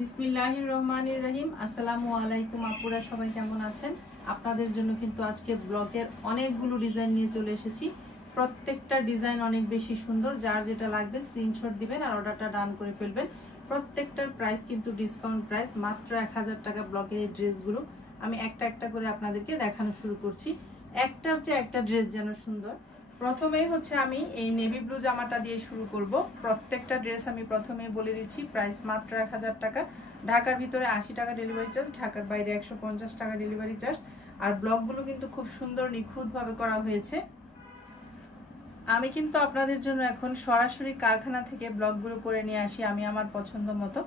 বিসমিল্লাহির রহমানির রহিম। আসসালামু আলাইকুম আপুরা, সবাই কেমন আছেন? আপনাদের জন্য কিন্তু আজকে ব্লগের অনেকগুলো ডিজাইন নিয়ে চলে এসেছি। প্রত্যেকটা ডিজাইন অনেক বেশি সুন্দর। যার যেটা লাগবে স্ক্রিনশট দিবেন আর অর্ডারটা ডান করে ফেলবেন। প্রত্যেকটার প্রাইস কিন্তু ডিসকাউন্ট প্রাইস, মাত্র 1000 টাকা ব্লগের এই ড্রেসগুলো। আমি একটা একটা করে আপনাদেরকে দেখানো শুরু করছি। একটার চেয়ে একটা ড্রেস যেন সুন্দর। প্রথমেই হচ্ছে আমি এই নেভি ব্লু জামাটা দিয়ে শুরু করব। প্রত্যেকটা ড্রেস আমি প্রথমেই বলে দিচ্ছি, প্রাইস মাত্র 1000 টাকা। ঢাকার ভিতরে 80 টাকা ডেলিভারি চার্জ, ঢাকার বাইরে 150 টাকা ডেলিভারি চার্জ। আর ব্লগগুলো কিন্তু খুব সুন্দর নিখুঁতভাবে করা হয়েছে। আমি কিন্তু আপনাদের জন্য এখন সরাসরি কারখানা থেকে ব্লগগুলো করে নিয়ে আসি আমি আমার পছন্দ মতো।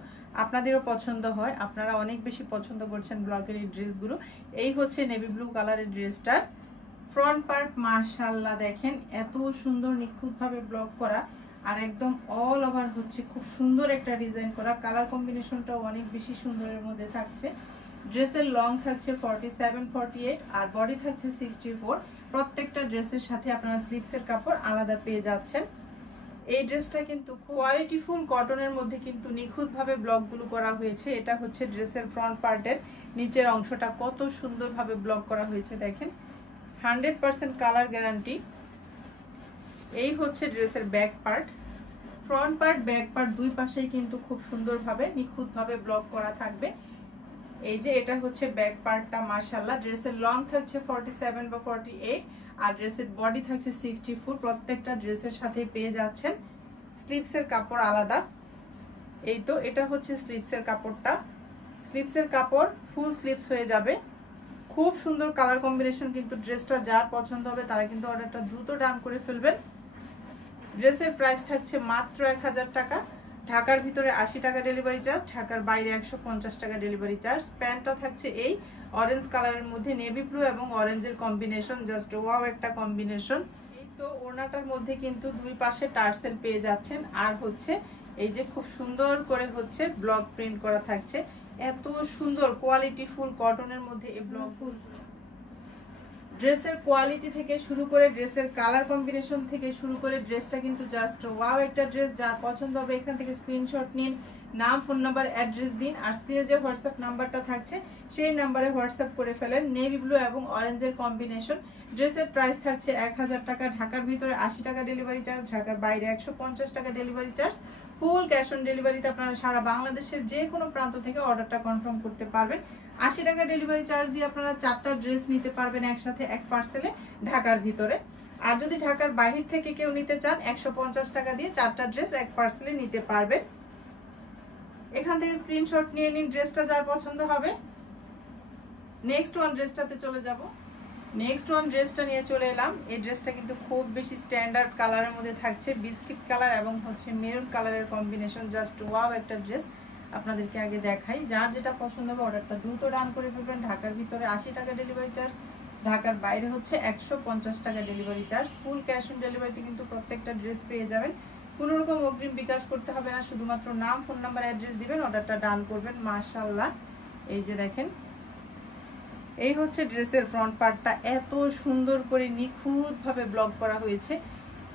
আপনাদেরও পছন্দ হয়, আপনারা অনেক বেশি পছন্দ করছেন ব্লগের এই ড্রেসগুলো। এই হচ্ছে নেভি ব্লু কালারের ড্রেসটার ফ্রন্ট পার্ট। মাশাআল্লাহ, দেখেন এত সুন্দর নিখুঁতভাবে ব্লক করা আর একদম অল ওভার হচ্ছে খুব সুন্দর একটা ডিজাইন করা। কালার কম্বিনেশনটাও অনেক বেশি সুন্দরের মধ্যে থাকছে। ড্রেসের লং থাকছে 47-48 আর বডি থাকছে 64। প্রত্যেকটা ড্রেসের সাথে আপনারা স্লিভসের কাপড় আলাদা পেয়ে যাচ্ছেন। এই ড্রেসটা কিন্তু কোয়ালিটিফুল কটনের মধ্যে কিন্তু নিখুঁতভাবে ব্লকগুলো করা হয়েছে। এটা হচ্ছে ড্রেসের ফ্রন্ট পার্টের নিচের অংশটা, কত সুন্দরভাবে ব্লক করা হয়েছে দেখেন, 100% কালার গ্যারান্টি। এই হচ্ছে ড্রেসের back part. Front part back part দুই পাশেই কিন্তু খুব সুন্দরভাবে নিখুঁতভাবে ব্লক করা থাকবে। এই যে এটা হচ্ছে ব্যাক পার্টটা। মাশাআল্লাহ, ড্রেসের লং থাকছে 47 বা 48 আর ড্রেসের বডি থাকছে 64। প্রত্যেকটা ড্রেসের সাথে পেয়ে যাচ্ছেন স্লিভসের কাপড় আলাদা। এই তো এটা হচ্ছে স্লিভসের কাপড়টা। স্লিভসের কাপড় ফুল স্লিভস হয়ে যাবে। খুব সুন্দর কালার কম্বিনেশন। কিন্তু ড্রেসটা যার পছন্দ হবে তারা কিন্তু অর্ডারটা দ্রুত ডান করে ফেলবেন। ড্রেসের প্রাইস থাকছে মাত্র 1000 টাকা। ঢাকার ভিতরে 80 টাকা ডেলিভারি চার্জ, ঢাকার বাইরে 150 টাকা ডেলিভারি চার্জ। প্যান্টটা থাকছে এই অরেঞ্জ কালারের মধ্যে নেভি ব্লু এবং অরেঞ্জের কম্বিনেশন, জাস্ট ওয়াও একটা কম্বিনেশন। এই তো ওড়নাটার মধ্যে কিন্তু দুই পাশে টার্সেল পেয়ে যাচ্ছেন। আর হচ্ছে এই যে খুব সুন্দর করে হচ্ছে ব্লক প্রিন্ট করা থাকছে। এত সুন্দর কোয়ালিটি ফুল কটনের মধ্যে এই ব্লক ফুল। ড্রেসের কোয়ালিটি থেকে শুরু করে ড্রেসের কালার কম্বিনেশন থেকে শুরু করে ড্রেসটা কিন্তু জাস্ট ওয়াও একটা ড্রেস। যার পছন্দ হবে এখান থেকে স্ক্রিনশট নিন, নাম, ফোন নাম্বার, অ্যাড্রেস দিন আর স্ক্রিনে যে হোয়াটসঅ্যাপ নাম্বারটা থাকছে সেই নাম্বারে হোয়াটসঅ্যাপ করে ফেলেন। নেভি ব্লু এবং অরেঞ্জের কম্বিনেশন। ড্রেসের প্রাইস থাকছে 1000 টাকা। ঢাকার ভিতরে 80 টাকা ডেলিভারি চার্জ, ঢাকার বাইরে 150 টাকা delivery charge. Full cash on ডেলিভারিতে আপনারা সারা বাংলাদেশের যে কোনো প্রান্ত থেকে অর্ডারটা কনফার্ম করতে পারবেন। 80 টাকা ডেলিভারি চার্জ দিয়ে আপনারা 4টা ড্রেস নিতে পারবেন একসাথে এক পার্সেলে ঢাকার ভিতরে। আর যদি ঢাকার বাহির থেকে কেউ নিতে চান 150 টাকা দিয়ে 4টা ড্রেস এক পার্সেলে নিতে পারবেন। এখান থেকে স্ক্রিনশট নিয়ে নিন ড্রেসটা যার পছন্দ হবে। নেক্সট ওয়ান ড্রেসটাতে চলে যাব। নেক্সট ওয়ান ড্রেসটা নিয়ে চলে এলাম। এই ড্রেসটা কিন্তু খুব বেশি স্ট্যান্ডার্ড কালারের মধ্যে থাকছে, বিস্কিট কালার এবং হচ্ছে মেরুন কালারের কম্বিনেশন, জাস্ট ওয়াও একটা ড্রেস। আপনাদেরকে আগে দেখাই, যার যেটা পছন্দ হবে অর্ডারটা দ্রুত ডান করে ফেলবেন। ঢাকার ভিতরে 80 টাকা ডেলিভারি চার্জ, ঢাকার বাইরে হচ্ছে 150 টাকা delivery charge. Full cash on ডেলিভারিতে কিন্তু প্রত্যেকটা ড্রেস পেয়ে যাবেন। কোনো রকম অগ্রিম বিকাশ করতে হবে না, শুধুমাত্র নাম, ফোন নাম্বার, অ্যাড্রেস দিবেন, অর্ডারটা ডান করবেন। মাশাআল্লাহ, এই যে দেখেন এই হচ্ছে ড্রেসের ফ্রন্ট পার্টটা। এত সুন্দর করে নিখুঁতভাবে ব্লক করা হয়েছে।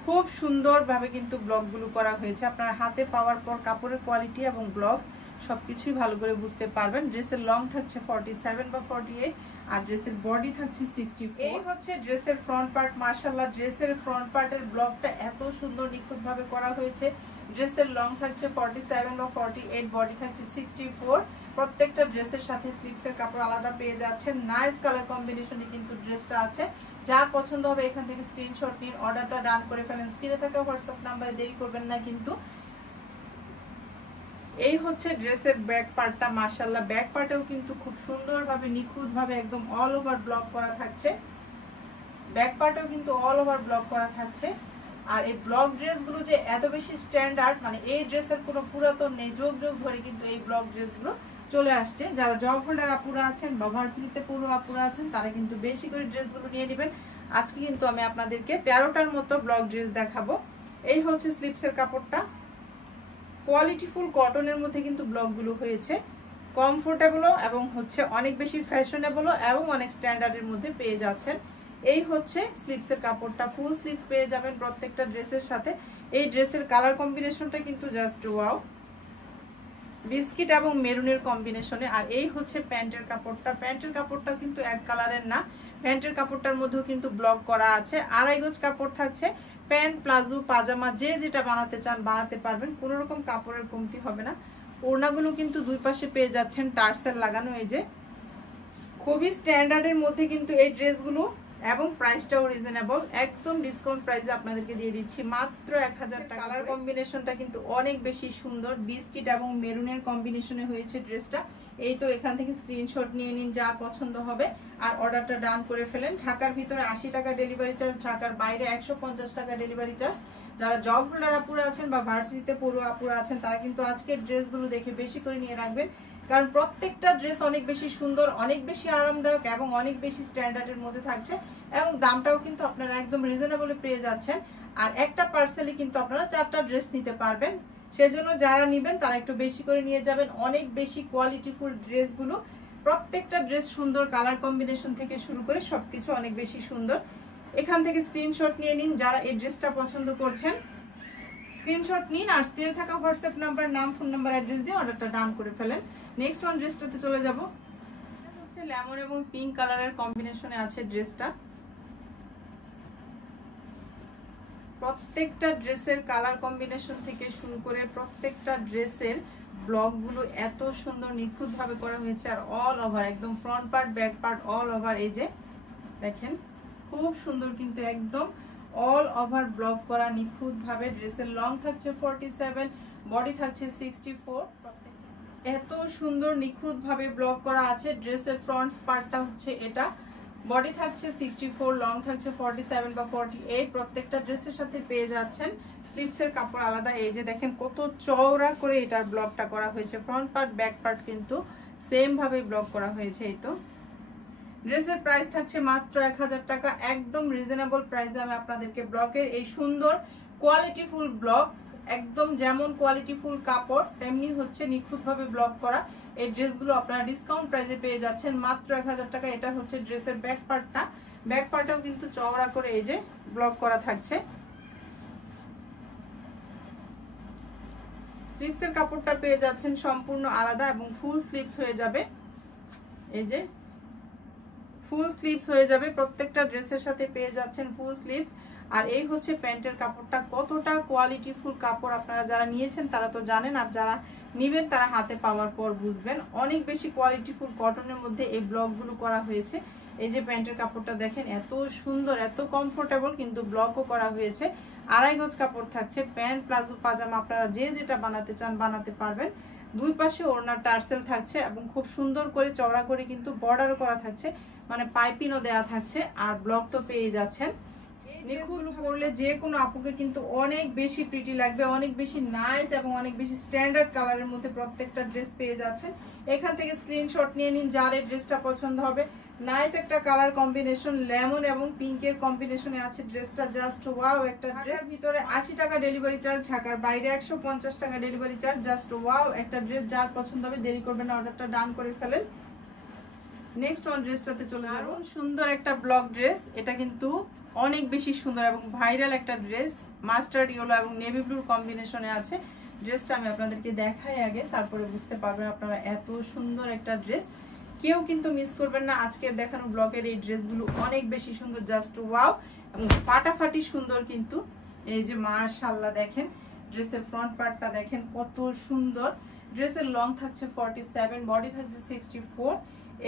খুব সুন্দরভাবে কিন্তু ব্লকগুলো করা হয়েছে। আপনারা হাতে পাওয়ার পর কাপড়ের কোয়ালিটি এবং ব্লক সবকিছুই ভালো করে বুঝতে পারবেন। ড্রেসের লং থাকছে 47 বা 48 আর ড্রেসের বডি থাকছে 64। এই হচ্ছে ড্রেসের ফ্রন্ট পার্ট। মাশাআল্লাহ, ড্রেসের ফ্রন্ট পার্টের ব্লকটা এত সুন্দর নিখুঁতভাবে করা হয়েছে। ড্রেসের লং থাকছে 47 বা 48, বডি থাকছে 64। প্রত্যেকটা ড্রেসের সাথে স্লিভসের কাপড় আলাদা পেয়ে যাচ্ছেন। নাইস কালার কম্বিনেশনে কিন্তু ড্রেসটা আছে। যার পছন্দ হবে এখান থেকে স্ক্রিনশট নিন, অর্ডারটা ডান করে ফেলেন। স্ক্রিনে থাকা হোয়াটসঅ্যাপ নাম্বারে দেরি করবেন না কিন্তু। এই হচ্ছে ড্রেসের ব্যাক পার্টটা। মাশাআল্লাহ, ব্যাক পার্টেও কিন্তু খুব সুন্দরভাবে নিখুঁতভাবে একদম অল ওভার ব্লক করা থাকছে। ব্যাক পার্টেও কিন্তু অল ওভার ব্লক করা থাকছে। আর এই ব্লক ড্রেসগুলো যে এত বেশি স্ট্যান্ডার্ড, মানে এই ড্রেসের কোনো পুরাতন নেই, যোগ যোগ ধরে কিন্তু এই ব্লক ড্রেসগুলো চলে আসছে। যারা জব হোল্ডার আপুরা আছেন বা ভার্সিটিতে পড়ো আপুরা আছেন তারা কিন্তু বেশি করে ড্রেসগুলো নিয়ে নেবেন। আজকে কিন্তু আমি আপনাদেরকে 13টার মতো ব্লক ড্রেস দেখাবো। এই হচ্ছে স্লিভসের কাপড়টা। কোয়ালিটিফুল কটনের মধ্যে কিন্তু ব্লকগুলো হয়েছে। কমফোর্টেবলও এবং হচ্ছে অনেক বেশি ফ্যাশনেবলও এবং অনেক স্ট্যান্ডার্ডের মধ্যে পেয়ে যাচ্ছেন। এই হচ্ছে স্লিভসের কাপড়টা। ফুল স্লিভস পেয়ে যাবেন প্রত্যেকটা ড্রেসের সাথে। এই ড্রেসের কালার কম্বিনেশনটা কিন্তু জাস্ট ওয়াও। বিস্কিট এবং মেরুনের কম্বিনেশনে। আর এই হচ্ছে প্যান্টের কাপড়টা। প্যান্টের কাপড়টা কিন্তু এক কালারের না, প্যান্টের কাপড়টার মধ্যেও কিন্তু ব্লক করা আছে। 2.5 গজ কাপড় থাকছে। প্যান্ট, প্লাজো, পাজামা যে যেটা বানাতে চান বানাতে পারবেন, কোনো রকম কাপড়ের কমতি হবে না। ওড়নাগুলো কিন্তু দুই পাশে পেয়ে যাচ্ছেন টার্সেল লাগানো। এই যে খুবই স্ট্যান্ডার্ডের মধ্যে কিন্তু এই ড্রেসগুলো, এবং প্রাইসটাও রিজনেবল, একদম ডিসকাউন্ট প্রাইসে আপনাদেরকে দিয়ে দিচ্ছি মাত্র 1000 টাকা। কালার কম্বিনেশনটা কিন্তু অনেক বেশি সুন্দর, বিস্কিট এবং মেরুনের কম্বিনেশনে হয়েছে ড্রেসটা। এই তো এখান থেকে স্ক্রিনশট নিয়ে নিন, যা পছন্দ হবে আর অর্ডারটা ডান করে ফেলেন। ঢাকার ভিতরে 80 টাকা ডেলিভারি চার্জ, ঢাকার বাইরে 150 টাকা ডেলিভারি চার্জ। যারা জব হোল্ডার আপুরা আছেন বা ভার্সিটিতে পড়ুয়া আপুরা আছেন, তারা কিন্তু আজকের ড্রেসগুলো দেখে বেশি করে নিয়ে রাখবেন, কারণ প্রত্যেকটা ড্রেস অনেক বেশি সুন্দর, অনেক বেশি আরামদায়ক এবং অনেক বেশি স্ট্যান্ডার্ডের মধ্যে থাকছে, এবং দামটাও কিন্তু আপনারা একদম রিজনেবলে পেয়ে যাচ্ছেন। আর একটা পার্সেলে কিন্তু আপনারা 4টা ড্রেস নিতে পারবেন। সেজন্য যারা নেবেন তারা একটু বেশি করে নিয়ে যাবেন। অনেক বেশি কোয়ালিটিফুল ড্রেসগুলো, প্রত্যেকটা ড্রেস সুন্দর, কালার কম্বিনেশন থেকে শুরু করে সবকিছু অনেক বেশি সুন্দর। এখান থেকে স্ক্রিনশট নিয়ে নিন, যারা এই ড্রেসটা পছন্দ করছেন স্ক্রিনশট নিন, আর স্ক্রিনে থাকা হোয়াটসঅ্যাপ নাম্বার, নাম, ফোন নাম্বার, অ্যাড্রেস দিয়ে অর্ডারটা ডান করে ফেলেন। নেক্সট ওয়ান ড্রেসটাতে চলে যাব। এটা হচ্ছে লেমন এবং পিঙ্ক কালারের কম্বিনেশনে আছে ড্রেসটা। প্রত্যেকটা ড্রেসের কালার কম্বিনেশন থেকে শুরু করে প্রত্যেকটা ড্রেসের ব্লকগুলো এত সুন্দর নিখুঁতভাবে করা হয়েছে, আর অল ওভার একদম front part, back part, all over এই যে দেখেন খুব সুন্দর, কিন্তু একদম অল ওভার ব্লক করা নিখুঁতভাবে। ড্রেসের লং থাকছে 47, বডি থাকছে 64। এত সুন্দর নিখুঁতভাবে ব্লক করা আছে। ড্রেসের ফ্রন্ট পার্টটা হচ্ছে এটা, বডি থাকছে 64, লং থাকছে 47 বা 48। প্রত্যেকটা ড্রেসের সাথে পেয়ে যাচ্ছেন স্লিভসের কাপড় আলাদা। এই যে দেখেন কত চওড়া করে এটার ব্লকটা করা হয়েছে। ফ্রন্ট পার্ট, ব্যাক পার্ট কিন্তু সেম ভাবে ব্লক করা হয়েছে। এই তো ড্রেসের প্রাইস থাকছে মাত্র 1000 টাকা, একদম রিজনেবল প্রাইসে আমি আপনাদেরকে ব্লকের এই সুন্দর কোয়ালিটিফুল ব্লক, একদম যেমন কোয়ালিটিফুল কাপড় তেমনি হচ্ছে নিখুঁতভাবে ব্লক করা এই ড্রেসগুলো আপনারা ডিসকাউন্ট প্রাইসে পেয়ে যাচ্ছেন মাত্র 1000 টাকা। এটা হচ্ছে ড্রেসের ব্যাক পার্টটা, ব্যাক পার্টটাও কিন্তু চওড়া করে এই যে ব্লক করা থাকছে। স্লিভসের কাপড়টা পেয়ে যাচ্ছেন সম্পূর্ণ আলাদা এবং ফুল স্লিভস হয়ে যাবে। এই যে ফুল স্লিভস হয়ে যাবে, প্রত্যেকটা ড্রেসের সাথে পেয়ে যাচ্ছেন ফুল স্লিভস। আর এই হচ্ছে প্যান্টের কাপড়টা, কতটা কোয়ালিটিফুল কাপড় আপনারা যারা নিয়েছেন তারা তো জানেন, আর যারা নেবেন তারা হাতে পাওয়ার পর বুঝবেন। অনেক বেশি কোয়ালিটিফুল কটনের মধ্যে এই ব্লকগুলো করা হয়েছে। এই যে প্যান্টের কাপড়টা দেখেন এত সুন্দর, এত কমফোর্টেবল, কিন্তু ব্লকও করা হয়েছে। 2.5 গজ কাপড় থাকছে। প্যান্ট, প্লাজো, পাজামা আপনারা যে যেটা বানাতে চান বানাতে পারবেন। দুই পাশে ওড়নার টার্সেল থাকছে এবং খুব সুন্দর করে চওড়া করে কিন্তু বর্ডারও করা থাকছে, মানে পাইপিংও দেওয়া থাকছে, আর ব্লক তো পেয়ে যাচ্ছেন। নিখুঁত পরলে যে কোনো আপুকে কিন্তু অনেক বেশি প্রিটি লাগবে, অনেক বেশি নাইস এবং অনেক বেশি স্ট্যান্ডার্ড কালারের মধ্যে প্রত্যেকটা ড্রেস পেয়ে যাচ্ছেন। এখান থেকে স্ক্রিনশট নিয়ে নিন, যার এই ড্রেসটা পছন্দ হবে। নাইস একটা কালার কম্বিনেশন, লেমন এবং পিঙ্কের কম্বিনেশনে আছে ড্রেসটা। জাস্ট ওয়াও একটা ড্রেস। ভিতরে 80 টাকা ডেলিভারি চার্জ, ঢাকার বাইরে 150 টাকা ডেলিভারি চার্জ। জাস্ট ওয়াও একটা ড্রেস, যার পছন্দ হবে দেরি করবেন না, অর্ডারটা ডান করে ফেলেন। নেক্সট ওয়ান ড্রেসটাতে চলে যাব। দারুণ সুন্দর একটা ব্লক ড্রেস, এটা কিন্তু অনেক বেশি সুন্দর এবং ভাইরাল একটা ড্রেস। মাস্টার্ড ইয়েলো এবং নেভি ব্লুর কম্বিনেশনে আছে ড্রেসটা। আমি আপনাদেরকে দেখাই আগে, তারপরে বুঝতে পারবেন আপনারা এত সুন্দর একটা ড্রেস। কেউ কিন্তু মিস করবেন না আজকের দেখানো ব্লকের এই ড্রেসগুলো, অনেক বেশি সুন্দর, জাস্ট ওয়াও এবং ফাটাফাটি সুন্দর কিন্তু। এই যে মাশাআল্লাহ দেখেন ড্রেসের ফ্রন্ট পার্টটা দেখেন কত সুন্দর। ড্রেসের লং থাকছে 47, বডি থাকছে 64।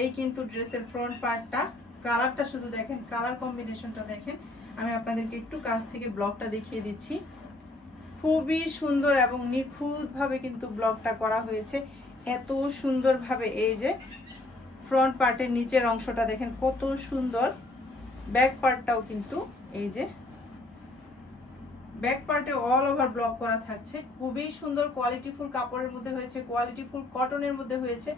এই কিন্তু ড্রেসের ফ্রন্ট পার্টটা, কালারটা শুধু দেখেন, কালার কম্বিনেশনটা দেখেন। আমি আপনাদেরকে একটু কাছ থেকে ব্লকটা দেখিয়ে দিচ্ছি। খুবই সুন্দর এবং নিখুঁতভাবে কিন্তু ব্লকটা করা হয়েছে, এত সুন্দরভাবে। এই যে ফ্রন্ট পার্টের নিচের অংশটা দেখেন কত সুন্দর। ব্যাক পার্টটাও কিন্তু এই যে ব্যাক পার্টে অল ওভার ব্লক করা থাকছে। খুবই সুন্দর কোয়ালিটিফুল কাপড়ের মধ্যে হয়েছে, কোয়ালিটিফুল কটনের মধ্যে হয়েছে,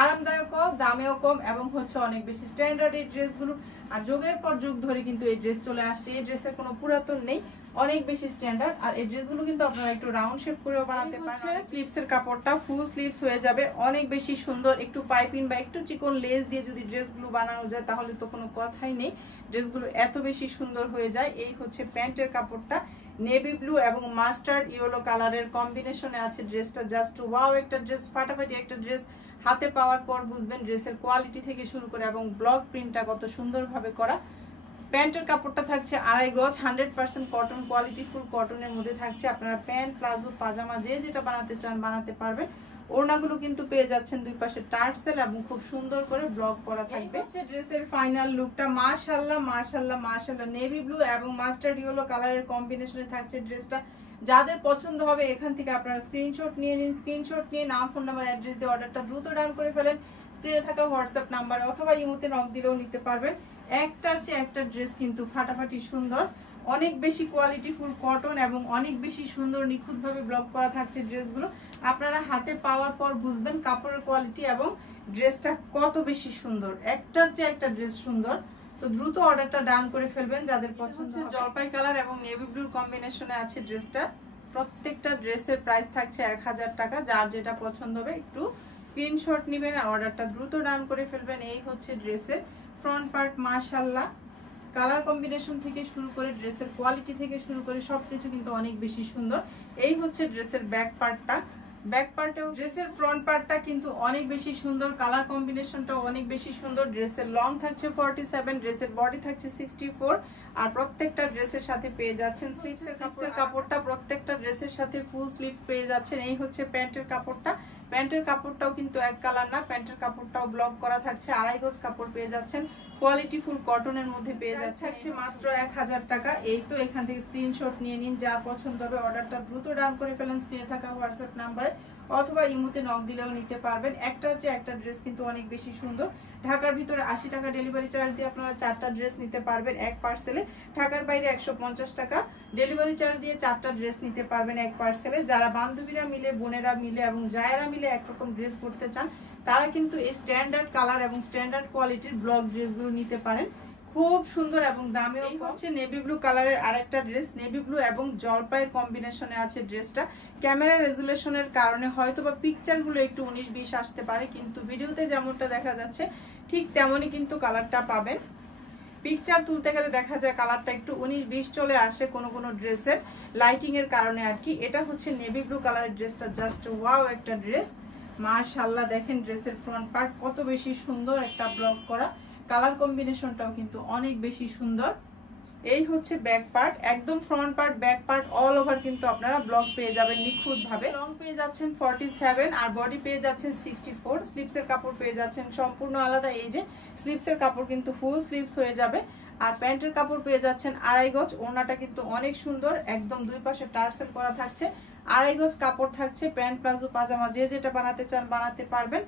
আরামদায়ক, দামেও কম এবং হচ্ছে অনেক বেশি স্ট্যান্ডার্ড এই ড্রেসগুলো। আর যুগের পর যুগ ধরে কিন্তু এই ড্রেস চলে আসছে, এই ড্রেসের কোনো পুরাতন নেই, অনেক বেশি স্ট্যান্ডার্ড। আর এই ড্রেসগুলো কিন্তু আপনারা একটু রাউন্ড শেপ করেও বানাতে পারেন। স্লিভসের কাপড়টা ফুল স্লিভস হয়ে যাবে, অনেক বেশি সুন্দর। একটু পাইপিং বা একটু চিকন লেস দিয়ে যদি ড্রেসগুলো বানানো যায় তাহলে তো কোনো কথাই নেই, ড্রেসগুলো এত বেশি সুন্দর হয়ে যায়। এই হচ্ছে প্যান্টের কাপড়টা, নেভি ব্লু এবং মাস্টার্ড ইয়েলো কালারের কম্বিনেশনে আছে ড্রেসটা। জাস্ট ওয়াও একটা ড্রেস, ফাটাফাটি একটা ড্রেস। হাতে পাওয়ার পর বুঝবেন ড্রেসের কোয়ালিটি থেকে শুরু করে এবং ব্লক প্রিন্টটা কত সুন্দরভাবে করা। প্যান্টের কাপড়টা থাকছে 2.5 গজ, 100% কটন, কোয়ালিটি ফুল কটনের মধ্যে থাকছে। আপনারা প্যান্ট, প্লাজো, পাজামা যে যেটা বানাতে চান বানাতে পারবেন। ওড়নাগুলো কিন্তু পেয়ে যাচ্ছেন দুই পাশে টার্সেল এবং খুব সুন্দর করে ব্লক করা থাকবে। ড্রেসের ফাইনাল লুকটা। মাশাআল্লাহ মাশাআল্লাহ মাশাআল্লাহ, নেভি ব্লু এবং মাস্টার্ড ইয়েলো কালারের কম্বিনেশনে থাকছে ড্রেসটা। যাদের পছন্দ হবে এখান থেকে আপনারা স্ক্রিনশট নিয়ে নিন। স্ক্রিনশট নিয়ে নাম, ফোন নাম্বার, অ্যাড্রেস দিয়ে অর্ডারটা দ্রুত ডান করে ফেলেন। স্ক্রিনে থাকা হোয়াটসঅ্যাপ নাম্বারে অথবা ইমোতে নক দিলেও নিতে পারবেন। একটার চেয়ে একটা ড্রেস কিন্তু ফাটাফাটি সুন্দর, অনেক বেশি কোয়ালিটি ফুল কটন এবং অনেক বেশি সুন্দর নিখুঁতভাবে ব্লক করা থাকছে ড্রেসগুলো। আপনারা হাতে পাওয়ার পর বুঝবেন কাপড়ের কোয়ালিটি এবং ড্রেসটা কত বেশি সুন্দর। একটার চেয়ে একটা ড্রেস সুন্দর। তো দ্রুত অর্ডারটা ডান করে ফেলবেন যাদের পছন্দ। জলপাই কালার এবং নেভি ব্লুর কম্বিনেশনে আছে ড্রেসটা। প্রত্যেকটা ড্রেসের প্রাইস থাকছে 1000 টাকা। যার যেটা পছন্দ হবে একটু স্ক্রিনশট নেবেন আর অর্ডারটা দ্রুত ডান করে ফেলবেন। এই হচ্ছে ড্রেসের ফ্রন্ট পার্ট। মাশাআল্লাহ, কালার কম্বিনেশন থেকে শুরু করে ড্রেসের কোয়ালিটি থেকে শুরু করে সবকিছু কিন্তু অনেক বেশি সুন্দর। এই হচ্ছে ড্রেসের ব্যাক পার্টটা। ব্যাক পার্টেও ড্রেসের ফ্রন্ট পার্টটা কিন্তু অনেক বেশি সুন্দর, কালার কম্বিনেশনটাও অনেক বেশি সুন্দর। ড্রেসের লং থাকছে 47, ড্রেসের বডি থাকছে 64 আর প্রত্যেকটা ড্রেসের সাথে পেয়ে যাচ্ছেন স্লিভসের কাপড়টা। প্রত্যেকটা ড্রেসের সাথে ফুল স্লিভস পেয়ে যাচ্ছেন। এই হচ্ছে প্যান্টের কাপড়টা। প্যান্টের কাপড়টাও কিন্তু এক কালার না, প্যান্টের কাপড়টাও ব্লক করা থাকছে। 2.5 গজ কাপড় পেয়ে যাচ্ছেন, কোয়ালিটি ফুল কটনের মধ্যে পেয়ে যাচ্ছে মাত্র 1000 টাকা। এই তো এখান থেকে স্ক্রিনশট নিয়ে নিন, যা পছন্দ হবে অর্ডারটা দ্রুত ডান করে ফেলেন স্ক্রিনে থাকা হোয়াটসঅ্যাপ নাম্বারে অথবা ইমোতে নক দিলেও নিতে পারবেন। একটার চেয়ে একটা ড্রেস কিন্তু অনেক বেশি সুন্দর। ঢাকার ভিতরে 80 টাকা ডেলিভারি চার্জ দিয়ে আপনারা 4টা ড্রেস নিতে পারবেন এক পার্সেলে। ঢাকার বাইরে 150 টাকা ডেলিভারি চার্জ দিয়ে 4টা ড্রেস নিতে পারবেন এক পার্সেলে। যারা বান্ধবীরা মিলে, বোনেরা মিলে এবং জায়েরা মিলে একরকম ড্রেস পরতে চান তারা কিন্তু এই স্ট্যান্ডার্ড কালার এবং স্ট্যান্ডার্ড কোয়ালিটির ব্লক ড্রেসগুলো নিতে পারেন। খুব সুন্দর এবং দামেও হচ্ছে নেভি ব্লু কালারের আরেকটা ড্রেস। নেভি ব্লু এবং জলপাইয়ের কম্বিনেশনে আছে ড্রেসটা। ক্যামেরা রেজুলেশনের কারণে হয়তোবা পিকচারগুলো একটু 19-20 আসতে পারে, কিন্তু ভিডিওতে যেমনটা দেখা যাচ্ছে ঠিক তেমনই কিন্তু কালারটা পাবেন। পিকচার তুলতে গেলে দেখা যায় কালারটা একটু 19-20 চলে আসে কোনো কোনো ড্রেসের লাইটিং এর কারণে আর কি। এটা হচ্ছে নেভি ব্লু কালারের ড্রেসটা। জাস্ট ওয়াও একটা ড্রেস। মাশাআল্লাহ, দেখেন ড্রেসের ফ্রন্ট পার্ট কত বেশি সুন্দর, একটা ব্লক করা। কালার কম্বিনেশনটাও কিন্তু অনেক বেশি সুন্দর। এই হচ্ছে ব্যাক পার্ট। একদম front part, back part all over কিন্তু আপনারা ব্লক পেয়ে যাবেন নিখুঁত ভাবে। লং পেয়ে যাচ্ছেন 47 আর বডি পেয়ে যাচ্ছেন 64। স্লিভসের কাপড় পেয়ে যাচ্ছেন সম্পূর্ণ আলাদা। এই যে স্লিভসের কাপড় কিন্তু ফুল স্লিভস হয়ে যাবে। আর প্যান্টের কাপড় পেয়ে যাচ্ছেন 2.5 গজ। ওড়নাটা কিন্তু অনেক সুন্দর, একদম দুই পাশে টার্সেল করা থাকছে। 2.5 গজ কাপড় থাকছে। প্যান্ট, প্লাজো, পাজামা যে যেটা বানাতে চান বানাতে পারবেন।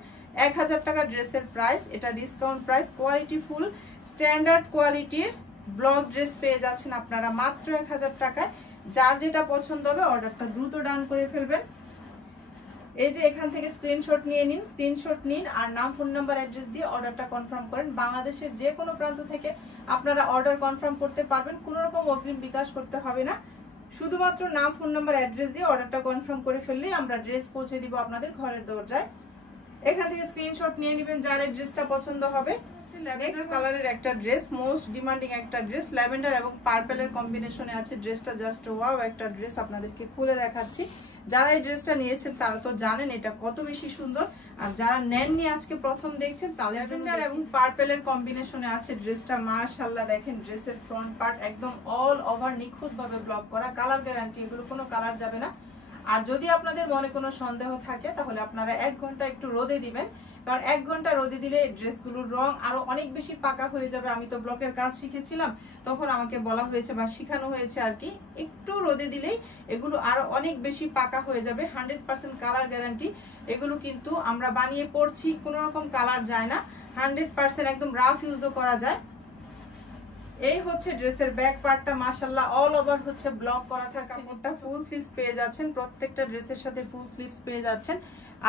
1000 টাকা ড্রেসের প্রাইস। এটা discount price. Quality full standard কোয়ালিটির ব্লক ড্রেস পেয়ে যাচ্ছেন আপনারা মাত্র 1000 টাকায়। যার যেটা পছন্দ হবে অর্ডারটা দ্রুত ডান করে ফেলবেন। এই যে এখান থেকে স্ক্রিনশট নিয়ে নিন, স্ক্রিনশট নিন আর নাম, ফোন নাম্বার, অ্যাড্রেস দিয়ে অর্ডারটা কনফার্ম করেন। বাংলাদেশের যে কোনো প্রান্ত থেকে আপনারা অর্ডার কনফার্ম করতে পারবেন, কোনো রকম অগ্রিম বিকাশ করতে হবে না। শুধুমাত্র নাম, ফোন নাম্বার, অ্যাড্রেস দিয়ে অর্ডারটা কনফার্ম করে ফেললেই আমরা ড্রেস পৌঁছে দিব আপনাদের ঘরের দরজায়। এখান থেকে স্ক্রিনশট নিয়ে নেবেন যার এই ড্রেসটা পছন্দ হবে। ল্যাভেন্ডার কালারের একটা ড্রেস, মোস্ট ডিমান্ডিং একটা ড্রেস। ল্যাভেন্ডার এবং পার্পেলের কম্বিনেশনে আছে ড্রেসটা। জাস্ট ওয়াও একটা ড্রেস। আপনাদেরকে খুলে দেখাচ্ছি। যারা এই ড্রেসটা নিয়েছেন তারা তো জানেন এটা কত বেশি সুন্দর, আর যারা নেননি আজকে প্রথম দেখছেন তাহলে। ল্যাভেন্ডার এবং পার্পেলের কম্বিনেশনে আছে ড্রেসটা। মাশাআল্লাহ, দেখেন ড্রেসের ফ্রন্ট পার্ট একদম অল ওভার নিখুঁত ভাবে ব্লক করা। কালার গ্যারান্টি, এগুলো কোনো কালার যাবে না। আর যদি আপনাদের মনে কোনো সন্দেহ থাকে তাহলে আপনারা 1 ঘন্টা একটু রোদে দিবেন, কারণ 1 ঘন্টা রোদে দিলে ড্রেসগুলোর রং আরো অনেক বেশি পাকা হয়ে যাবে। আমি তো ব্লকের কাজ শিখেছিলাম, তখন আমাকে বলা হয়েছে বা শেখানো হয়েছে আর কি, একটু রোদে দিলেই এগুলো আরো অনেক বেশি পাকা হয়ে যাবে। 100% কালার গ্যারান্টি। এগুলো কিন্তু আমরা বানিয়ে পড়ছি, কোনো রকম কালার যায় না। 100% একদম রাফ ইউজও করা যায়। এই হচ্ছে ড্রেসের ব্যাক পার্টটা। মাশাআল্লাহ, অল ওভার হচ্ছে ব্লক করা থাকে। কাপড়টা ফুল স্লিভস পেয়ে যাচ্ছেন, প্রত্যেকটা ড্রেসের সাথে ফুল স্লিভস পেয়ে যাচ্ছেন।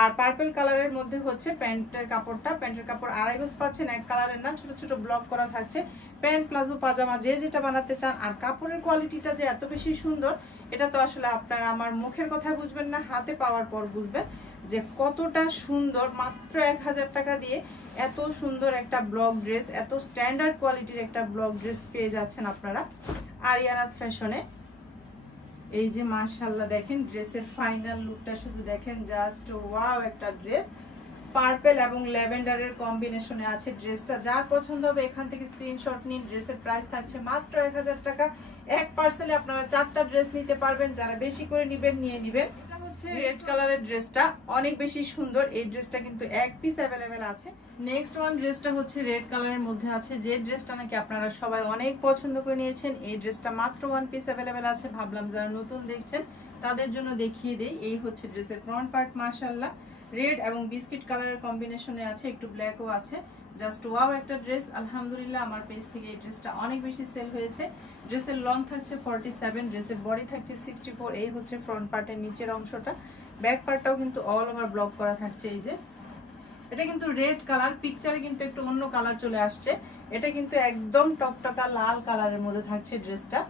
আর পার্পল কালারের মধ্যে হচ্ছে প্যান্টের কাপড়টা। প্যান্টের কাপড় 2.5 গজ পাচ্ছেন, এক কালারের না, ছোট ছোট ব্লক করা থাকছে। প্যান্ট, প্লাজো, পাজামা যে যেটা বানাতে চান। আর কাপড়ের কোয়ালিটিটা যে এত বেশি সুন্দর, এটা তো আসলে আপনারা আমার মুখের কথা বুঝবেন না, হাতে পাওয়ার পর বুঝবেন যে কতটা সুন্দর। মাত্র 1000 টাকা দিয়ে এত সুন্দর একটা ব্লক ড্রেস, এত স্ট্যান্ডার্ড কোয়ালিটির একটা ব্লক ড্রেস পেয়ে যাচ্ছেন আপনারা আরিয়ানাস ফ্যাশনে। এই যে মাশাআল্লাহ দেখেন ড্রেসের ফাইনাল লুকটা শুধু দেখেন, জাস্ট ওয়াও একটা ড্রেস। পার্পল এবং ল্যাভেন্ডারের কম্বিনেশনে আছে ড্রেসটা। যার পছন্দ হবে এখান থেকে স্ক্রিনশট নিন। ড্রেসের প্রাইস থাকছে মাত্র 1000 টাকা। এক পার্সেলে আপনারা 4টা ড্রেস নিতে পারবেন। যারা বেশি করে নেবেন নিয়ে নেবেন। এটা হচ্ছে রেড কালারের ড্রেসটা, অনেক বেশি সুন্দর। এই ড্রেসটা কিন্তু এক পিস অ্যাভেলেবেল আছে। নেক্সট ওয়ান ড্রেসটা হচ্ছে রেড কালারের মধ্যে আছে, যে ড্রেসটা নাকি আপনারা সবাই অনেক পছন্দ করে নিয়েছেন। এই ড্রেসটা মাত্র 1 পিস অ্যাভেলেবেল আছে। ভাবলাম যারা নতুন দেখছেন তাদের জন্য দেখিয়ে দেই। এই হচ্ছে ড্রেসের ফ্রন্ট পার্ট, মাশাআল্লাহ রেড এবং বিস্কিট কালারের কম্বিনেশনে আছে, একটু ব্ল্যাকও আছে। জাস্ট ওয়াও একটা ড্রেস। আলহামদুলিল্লাহ আমার পেজ থেকে এই ড্রেসটা অনেক বেশি সেল হয়েছে। ড্রেসের লং থাকছে 47, ড্রেসের বডি থাকছে 64। এই হচ্ছে ফ্রন্ট পার্টের নিচের অংশটা। ব্যাক পার্টটাও কিন্তু অল ওভার ব্লক করা থাকছে। এই যে এটা কিন্তু রেড কালার, পিকচারে কিন্তু একটু অন্য কালার চলে আসছে। এটা কিন্তু একদম টকটকা লাল কালারের মধ্যে থাকছে ড্রেসটা।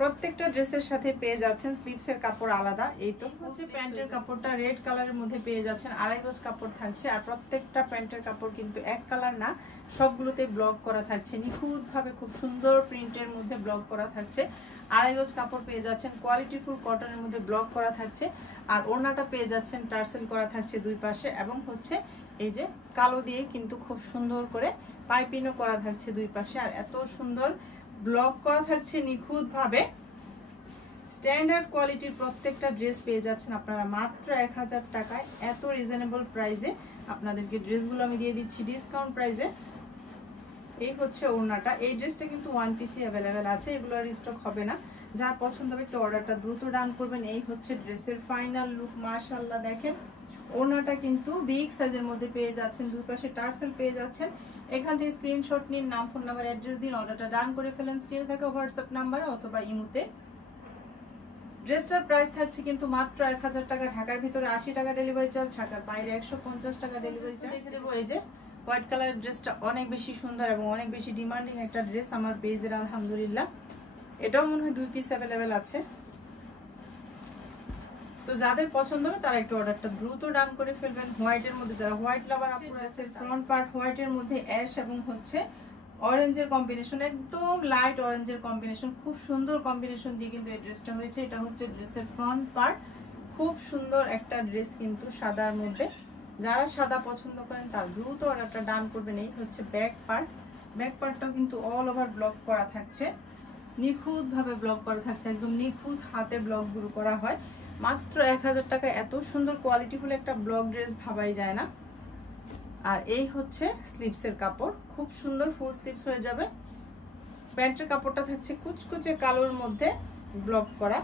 প্রত্যেকটা ড্রেসের সাথে পেয়ে যাচ্ছেন স্লিভসের কাপড় আলাদা। এই তো হচ্ছে প্যান্টের কাপড়টা রেড কালারের মধ্যে পেয়ে যাচ্ছেন, 2.5 গজ কাপড় থাকছে। আর প্রত্যেকটা প্যান্টের কাপড় কিন্তু এক কালার না, সবগুলোতে ব্লক করা থাকছে নিখুঁতভাবে, খুব সুন্দর প্রিন্টের মধ্যে ব্লক করা থাকছে। 2.5 গজ কাপড় পেয়ে যাচ্ছেন, কোয়ালিটিফুল কটনের মধ্যে ব্লক করা থাকছে। আর ওড়নাটা পেয়ে যাচ্ছেন টার্সেল করা থাকছে দুই পাশে, এবং হচ্ছে এই যে কালো দিয়ে কিন্তু খুব সুন্দর করে পাইপিংও করা থাকছে দুই পাশে। আর এত সুন্দর ব্লক করা থাকছে নিখুঁতভাবে। স্ট্যান্ডার্ড কোয়ালিটির প্রত্যেকটা ড্রেস পেয়ে যাচ্ছেন আপনারা মাত্র 1000 টাকায়। এত রিজনেবল প্রাইসে আপনাদেরকে ড্রেসগুলো আমি দিয়ে দিচ্ছি ডিসকাউন্ট প্রাইসে। এই হচ্ছে ওড়নাটা। এই ড্রেসটা কিন্তু 1 পিসই অ্যাভেলেবেল আছে, এগুলো আর স্টক হবে না। যার পছন্দ হবে একটু অর্ডারটা দ্রুত ডান করবেন। এই হচ্ছে ড্রেসের ফাইনাল লুক, মাশাআল্লাহ দেখেন। ওড়নাটা কিন্তু বিগ সাইজের মধ্যে পেয়ে যাচ্ছেন, দুই পাশে টার্সেল পেয়ে যাচ্ছেন। এখান থেকে স্ক্রিনশট নিন, নাম ফোন নাম্বার অ্যাড্রেস দিন, অর্ডারটা ডান করে ফেলেন স্ক্রিনে থাকা হোয়াটসঅ্যাপ নাম্বারে অথবা ইমোতে। ড্রেসটার প্রাইস থাকছে কিন্তু মাত্র 1000 টাকা। ঢাকার ভিতরে 80 টাকা ডেলিভারি চার্জ, ঢাকার বাইরে 150 টাকা ডেলিভারি চার্জ। দেখে দেবো এই যে হোয়াইট কালারের ড্রেসটা অনেক বেশি সুন্দর এবং অনেক বেশি ডিমান্ডিং একটা ড্রেস আমার পেজের, আলহামদুলিল্লাহ। এটাও মনে হয় 2 পিস অ্যাভেলেবেল আছে। তো যাদের পছন্দ হবে তারা একটু অর্ডারটা দ্রুত ডান করে ফেলবেন। হোয়াইটের মধ্যে যারা হোয়াইট লাভার আপুরা আছে, ফ্রন্ট পার্ট হোয়াইটের মধ্যে অ্যাশ এবং হচ্ছে অরেঞ্জের কম্বিনেশন, একদম লাইট অরেঞ্জের কম্বিনেশন, খুব সুন্দর কম্বিনেশন দিয়ে কিন্তু এই ড্রেসটা হয়েছে। এটা হচ্ছে ড্রেসের ফ্রন্ট পার্ট, খুব সুন্দর একটা ড্রেস কিন্তু সাদার মধ্যে। যারা সাদা পছন্দ করেন তারা দ্রুত অর্ডারটা ডান করবেন। এই হচ্ছে ব্যাক পার্ট, ব্যাক পার্টটাও কিন্তু অল ওভার ব্লক করা থাকছে, নিখুঁতভাবে ব্লক করা থাকছে, একদম নিখুঁত হাতে ব্লকগুলো করা হয়। মাত্র 1000 টাকা এত সুন্দর কোয়ালিটিফুল একটা ব্লক ড্রেস ভাবাই যায় না। আর এই হচ্ছে স্লিভসের কাপড়, খুব সুন্দর ফুল স্লিভস হয়ে যাবে। প্যান্টের কাপড়টা থাকছে কুচকুচে কালোর মধ্যে ব্লক করা।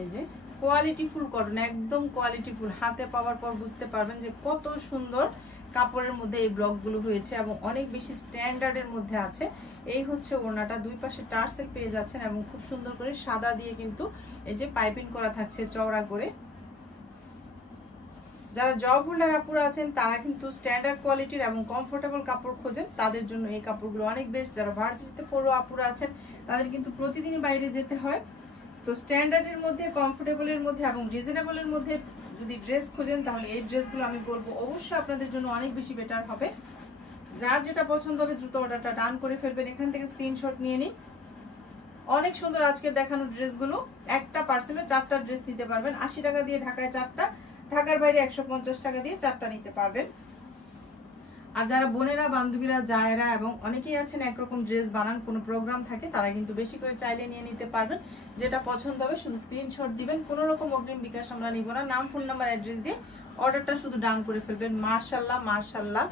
এই যে কোয়ালিটিফুল কটন, একদম কোয়ালিটিফুল, হাতে পাওয়ার পর বুঝতে পারবেন যে কত সুন্দর কাপড়ের মধ্যে এই ব্লকগুলো হয়েছে এবং অনেক বেশি স্ট্যান্ডার্ডের মধ্যে আছে। এই হচ্ছে ওড়নাটা, দুই পাশে টার্সেল পেয়ে যাচ্ছেন এবং খুব সুন্দর করে সাদা দিয়ে কিন্তু এই যে পাইপিং করা থাকছে চওড়া করে। যারা জব হোল্ডার আপুরা আছেন তারা কিন্তু স্ট্যান্ডার্ড কোয়ালিটির এবং কমফোর্টেবল কাপড় খোঁজেন, তাদের জন্য এই কাপড়গুলো অনেক বেস্ট। যারা ভার্সিটিতে পড়ো আপুরা আছেন তাদের কিন্তু প্রতিদিনই বাইরে যেতে হয়, তো স্ট্যান্ডার্ডের মধ্যে, কমফোর্টেবলের মধ্যে এবং রিজনেবলের মধ্যে যদি ড্রেস খোঁজেন তাহলে এই ড্রেসগুলো আমি বলবো অবশ্যই আপনাদের জন্য অনেক বেশি বেটার হবে। যার যেটা পছন্দ হবে দ্রুত অর্ডারটা ডান করে ফেলবেন। এখান থেকে স্ক্রিনশট নিয়ে নিন। অনেক সুন্দর আজকের দেখানো ড্রেসগুলো, একটা পার্সেলে 4টা ড্রেস নিতে পারবেন। 80 টাকা দিয়ে ঢাকায় 4টা, ঢাকার বাইরে 150 টাকা দিয়ে 4টা নিতে পারবেন। আর যারা বোনেরা, বান্ধবীরা, জায়েরা এবং অনেকেই আছেন একরকম ড্রেস বানান, কোনো প্রোগ্রাম থাকে, তারা কিন্তু বেশি করে চাইলে নিয়ে নিতে পারবেন। যেটা পছন্দ হবে শুধু স্ক্রিনশট দিবেন, কোনো রকম অগ্রিম বিকাশ আমরা নিব না। নাম ফোন নাম্বার অ্যাড্রেস দিয়ে অর্ডারটা শুধু ডান করে ফেলবেন। মাশাআল্লাহ মাশাআল্লাহ।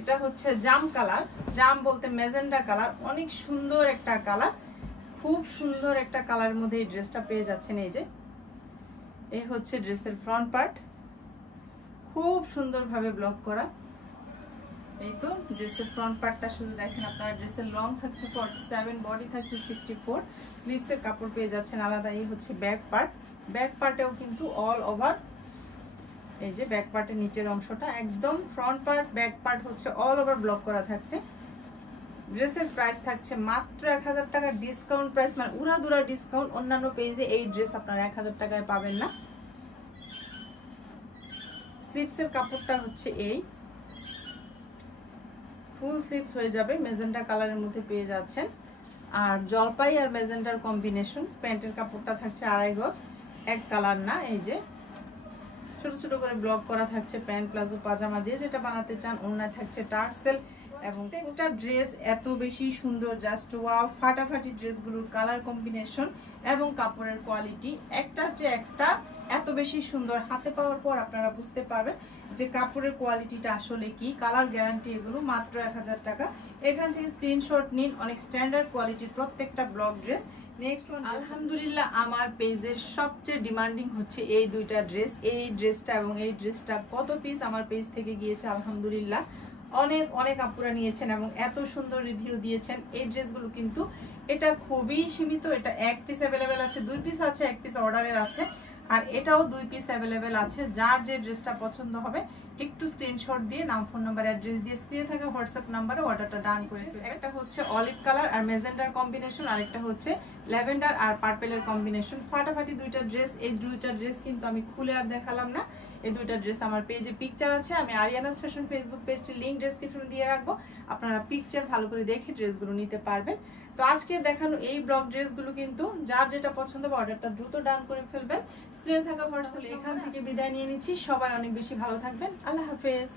এটা হচ্ছে জাম কালার, জাম বলতে ম্যাজেন্ডা কালার, অনেক সুন্দর একটা কালার, খুব সুন্দর একটা কালারের মধ্যে এই ড্রেসটা পেয়ে যাচ্ছেন। এই যে এই হচ্ছে ড্রেসের ফ্রন্ট পার্ট, খুব সুন্দরভাবে ব্লক করা। এই তো ড্রেসের ফ্রন্ট পার্টটা শুধু দেখেন আপনারা। ড্রেসের লং থাকছে 47, বডি থাকছে 64, স্লিভসের কাপড় পেয়ে যাচ্ছেন আলাদা। এই হচ্ছে ব্যাক পার্ট, ব্যাক পার্টেও কিন্তু অল ওভার এই যে ব্যাক পার্টের নিচের অংশটা একদম ফ্রন্ট পার্ট, ব্যাক পার্ট হচ্ছে অল ওভার ব্লক করা থাকছে। ড্রেসের প্রাইস থাকছে মাত্র 1000 টাকা, ডিসকাউন্ট প্রাইস, মানে উড়াদুরা ডিসকাউন্ট। অন্যান্য পেজে এই ড্রেস আপনারা 1000 টাকায় পাবেন না। স্লিভসের কাপড়টা হচ্ছে এই ফুল স্লিভস হয়ে যাবে, মেজেন্টা কালারের মধ্যে পেয়ে যাচ্ছেন। আর জলপাই আর ম্যাজেন্টার কম্বিনেশন। প্যান্টের কাপড়টা থাকছে 2.5 গজ, এক কালার না, এই যে ছোট ছোট করে ব্লক করা থাকছে। প্যান্ট প্লাজো পাজামা যে যেটা বানাতে চান। ওড়নায় থাকছে টার্সেল এবং একটা ড্রেস এত বেশি সুন্দর, জাস্ট ওয়াও। ফাটাফাটি ড্রেসগুলোর কালার কম্বিনেশন এবং কাপড়ের কোয়ালিটি একটার চেয়ে একটা এত বেশি সুন্দর। হাতে পাওয়ার পর আপনারা বুঝতে পারবেন যে কাপড়ের কোয়ালিটিটা আসলে কি। কালার গ্যারান্টি এগুলো, মাত্র 1000 টাকা। এখান থেকে স্ক্রিনশট নিন। অনেক স্ট্যান্ডার্ড কোয়ালিটির প্রত্যেকটা ব্লক ড্রেস। নেক্সট ওয়ান, আলহামদুলিল্লাহ আমার পেজের সবচেয়ে ডিমান্ডিং হচ্ছে এই দুইটা ড্রেস। এই ড্রেসটা এবং এই ড্রেসটা কত পিস আমার পেজ থেকে গিয়েছে আলহামদুলিল্লাহ। অনেক অনেক আপুরা নিয়েছেন এবং এত সুন্দর রিভিউ দিয়েছেন। এই ড্রেসগুলো কিন্তু এটা খুবই সীমিত। এটা 1 পিস অ্যাভেলেবেল আছে, 2 পিস আছে, 1 পিস অর্ডারের আছে, আর এটাও 2 পিস অ্যাভেলেবেল আছে। যার যে ড্রেসটা পছন্দ হবে একটু স্ক্রিনশট দিয়ে নাম, ফোন নাম্বার, অ্যাড্রেস দিয়ে স্ক্রিনে থাকা হোয়াটসঅ্যাপ নাম্বারে অর্ডারটা ডান করে দিন। একটা হচ্ছে অলিভ কালার আর ম্যাজেন্টার কম্বিনেশন, আর একটা হচ্ছে ল্যাভেন্ডার আর পার্পেলের কম্বিনেশন। ফাটাফাটি দুইটা ড্রেস। এই দুইটা ড্রেস কিন্তু আমি খুলে আর দেখালাম না। এই দুইটা ড্রেস আমার পেজে পিকচার আছে। আমি আরিয়ানাস ফ্যাশন ফেসবুক পেজটির লিংক ডেসক্রিপশনে দিয়ে রাখবো। আপনারা পিকচার ভালো করে দেখে ড্রেসগুলো নিতে পারবেন। তো আজকে দেখানো এই ব্লক ড্রেসগুলো কিন্তু যার যেটা পছন্দ হবে অর্ডারটা দ্রুত ডান করে ফেলবেন। স্ক্রিনে থাকা হোয়াটসঅ্যাপ। এখান থেকে বিদায় নিয়ে নিচ্ছি। সবাই অনেক বেশি ভালো থাকবেন। আল্লাহ হাফেজ।